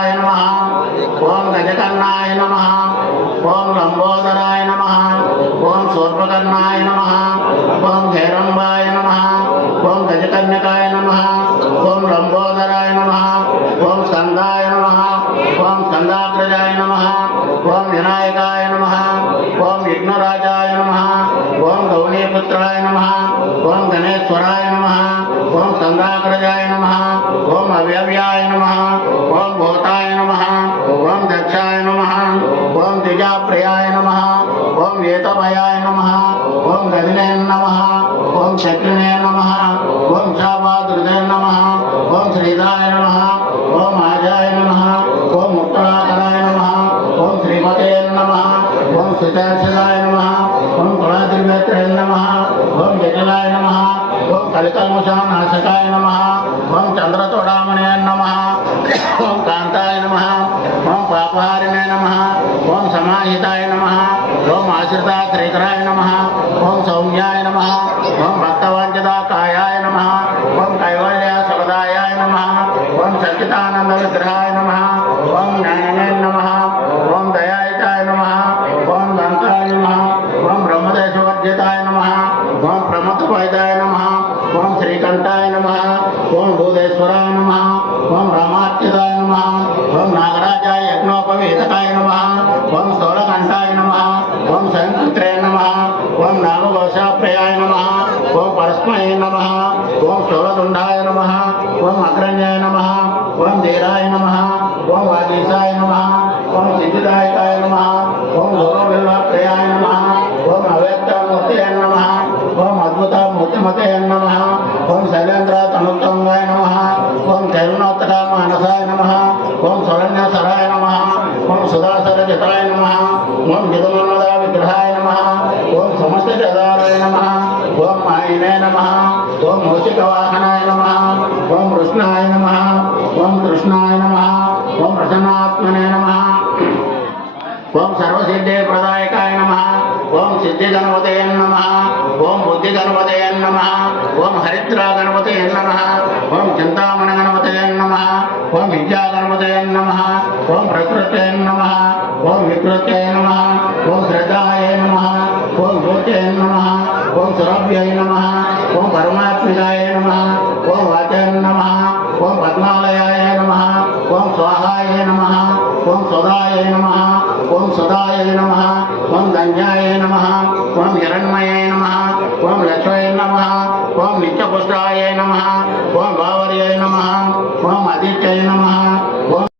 नमः। ओम गजकर्णाय नमः। ओम लंबोदराय नमः। ओम शूर्पकर्णाय नमः। ओम हेरंबाय नमः। ओम गजकर्णकाय नमः। ओम लंबोदराय नमः। ओम स्कंदाय नमः। ओम स्कंदाग्रजाय नमः। ओम विनायकाय नमः। ओम विघ्नराजाय नमः। ओम गौरीपुत्राय नमः। ओम गणेश्वराय नमः। ओम स्कंदाग्रजाय नमः। ओम अव्यव्याय नमः। ओम भूताय नमः। ओम दक्षाय नमः। ओम द्विजाप्रियाय नमः। ओम वेतभयाय नमः। ओम गदिने नमः। ओम शक्रिणे नमः। ओम शापादृते नमः। ओम श्रीदाय नमः। ओम आजाय नमः। ओम मुक्तराकराय नमः। ओम श्रीमते नमः। ओम सितार्षदाय नमः। ओम कुलाद्रिवेत्रे नमः। ओम जटिलाय नमः। ओम कलिकल्मषानाशकाय नमः। ओम चंद्रचूडामणे नमः। ओम कांताय नमः। ओम पापहारिणे नमः। ओम समाहिताय नमः। ओम आश्रिताश्रीकराय नमः। ओम सौम्याय नमः। ओम भक्तवांछिताकायाय नमः। ओम कैवल्यसुखदायाय नमः। ओम सच्चिदानंद विग्रहाय नमः। ओम ज्ञानिने नमः। ओम दयायुताय नमः। ओम दंताय नमः। ओम ब्रह्मदेशवर्जिताय नमः। ओम प्रमथवैदाय नमः। ओम श्रीकंठाय नमः। ओम भूतेश्वराय नमः। ओम रामाच्युताय नमः। ओम नागराजाय यज्ञोपवीतकाय नमः। ओम स्थूलकंठाय नमः। ओम शंकरे नमः। ओम नागघोषाप्रियाय नमः। ओम परस्मये नमः। ओम स्थूलतुंडाय नमः। ओम अग्रण्याय नमः। ओम धीराय नमः। ओम वागीशाय नमः। ओम सिद्धिदायकाय नमः। ओम गौरवप्रियाय नमः। ओम अव्यक्तमूर्तये नमः। ओम अद्भुतमूर्तिमते नमः। ओम शैलेन्द्रतनुत्तंगाय नमः। ओम कैरुणोत्तरमानसाय नमः। ओम शरण्यसराय नमः। ओम सुधासरजिताय नमः। ओम विदुमन्मदा विग्रहाय नमः। ओम समस्तजदाराय नमः। ओम मायिने नमः। ओम मूषिकवाहनाय नमः। ओम कृष्णाय नमः। ओम कृष्णाय नमः। ओम प्रसन्नात्मने नमः। ओम सर्वसिद्धि प्रदायकाय नमः। ओम सिद्धि गणपते नमः। ओम बुद्धि गणपते नमः। ओम हरिद्रा गणपते नमः। ओम चिंतामण गणपते नमः। ओम विद्या गणपते नमः। ओम प्रकृते नमः। ओम विकृते नमः। ओम श्रद्धाय नमः। ओम ज्योते नमः। ओम सुरभ्यै नमः। ओम परमात्मिकाय नमः। ओम वाचे नमः। ओम पद्मालयाय नमः।